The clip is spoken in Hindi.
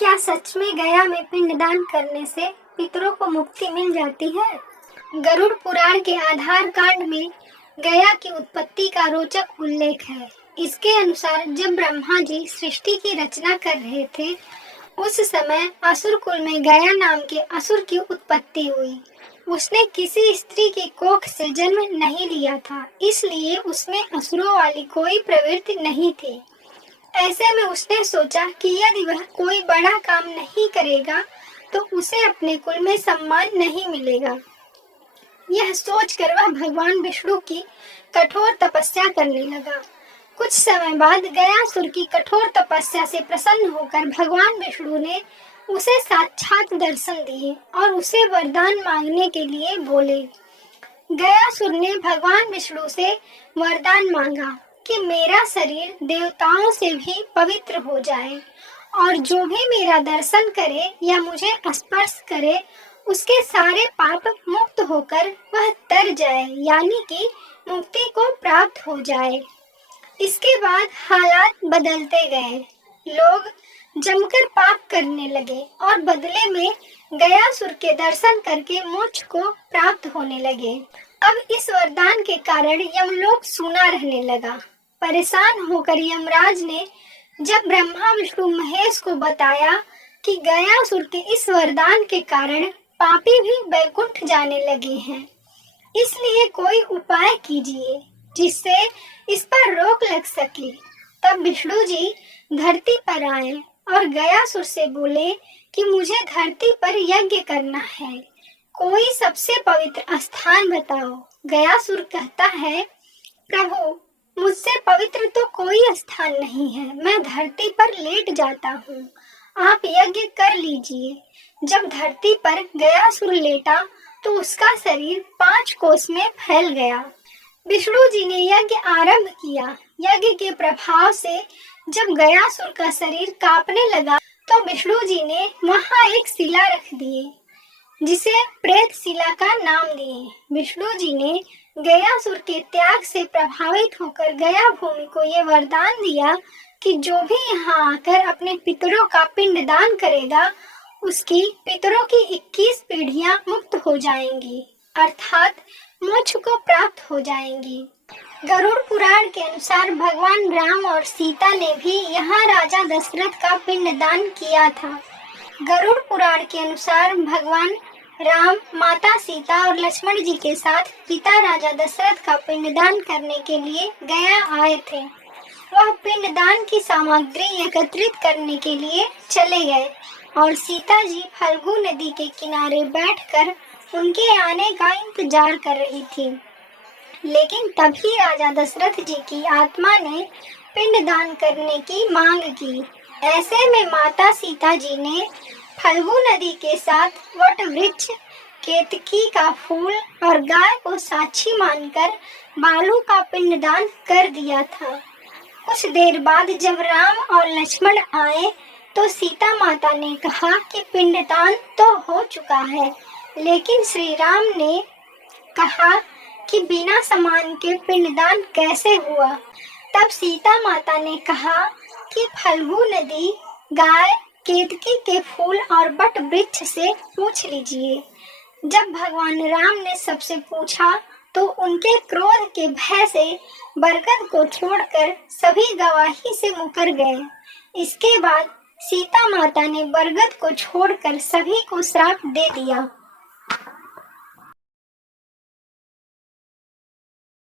क्या सच में गया में पिंडदान करने से पितरों को मुक्ति मिल जाती है? गरुड़ पुराण के आधार कांड में गया की उत्पत्ति का रोचक उल्लेख है। इसके अनुसार जब ब्रह्मा जी सृष्टि की रचना कर रहे थे, उस समय असुर कुल में गया नाम के असुर की उत्पत्ति हुई। उसने किसी स्त्री की कोख से जन्म नहीं लिया था, इसलिए उसमें असुरों वाली कोई प्रवृत्ति नहीं थी। ऐसे में उसने सोचा कि यदि वह कोई बड़ा काम नहीं करेगा तो उसे अपने कुल में सम्मान नहीं मिलेगा। यह सोचकर वह भगवान विष्णु की कठोर तपस्या करने लगा। कुछ समय बाद गयासुर की कठोर तपस्या से प्रसन्न होकर भगवान विष्णु ने उसे साक्षात दर्शन दिए और उसे वरदान मांगने के लिए बोले। गयासुर ने भगवान विष्णु से वरदान मांगा कि मेरा शरीर देवताओं से भी पवित्र हो जाए और जो भी मेरा दर्शन करे या मुझे स्पर्श करे उसके सारे पाप मुक्त होकर वह तर जाए, यानी कि मुक्ति को प्राप्त हो जाए। इसके बाद हालात बदलते गए। लोग जमकर पाप करने लगे और बदले में गयासुर के दर्शन करके मोक्ष को प्राप्त होने लगे। अब इस वरदान के कारण यमलोक सूना रहने लगा। परेशान होकर यमराज ने जब ब्रह्मा विष्णु महेश को बताया कि गयासुर के इस वरदान के कारण पापी भी वैकुंठ जाने लगे हैं, इसलिए कोई उपाय कीजिए जिससे इस पर रोक लग सके। तब विष्णु जी धरती पर आए और गयासुर से बोले कि मुझे धरती पर यज्ञ करना है, कोई सबसे पवित्र स्थान बताओ। गयासुर कहता है, प्रभु मुझसे पवित्र तो कोई स्थान नहीं है, मैं धरती पर लेट जाता हूँ, आप यज्ञ कर लीजिए। जब धरती पर गयासुर लेटा तो उसका शरीर 5 कोस में फैल गया। विष्णु जी ने यज्ञ आरंभ किया। यज्ञ के प्रभाव से जब गयासुर का शरीर कांपने लगा तो विष्णु जी ने वहाँ एक शिला रख दी, जिसे प्रेत शिला का नाम दिए। विष्णु जी ने गयासुर के त्याग से प्रभावित होकर गया भूमि को ये वरदान दिया कि जो भी यहाँ आकर अपने पितरों का पिंडदान करेगा उसकी पितरों की 21 पीढ़ियां मुक्त हो जाएंगी, अर्थात मोक्ष को प्राप्त हो जाएंगी। गरुड़ पुराण के अनुसार भगवान राम और सीता ने भी यहाँ राजा दशरथ का पिंडदान किया था। गरुड़ पुराण के अनुसार भगवान राम माता सीता और लक्ष्मण जी के साथ पिता राजा दशरथ का पिंडदान करने के लिए गया आए थे। वह पिंडदान की सामग्री एकत्रित करने के लिए चले गए और सीता जी फल्गु नदी के किनारे बैठकर उनके आने का इंतजार कर रही थी। लेकिन तभी राजा दशरथ जी की आत्मा ने पिंडदान करने की मांग की। ऐसे में माता सीता जी ने फल्गु नदी के साथ वट वृक्ष, केतकी का फूल और गाय को साक्षी मानकर बालू का पिंडदान कर दिया था। कुछ देर बाद जब राम और लक्ष्मण आए तो सीता माता ने कहा कि पिंडदान तो हो चुका है, लेकिन श्री राम ने कहा कि बिना सामान के पिंडदान कैसे हुआ। तब सीता माता ने कहा कि फल्गु नदी, गाय, केतकी के फूल और बट वृक्ष से पूछ लीजिए। जब भगवान राम ने सबसे पूछा तो उनके क्रोध के भय से बरगद को छोड़कर सभी गवाही से मुकर गए। इसके बाद सीता माता ने बरगद को छोड़कर सभी को श्राप दे दिया।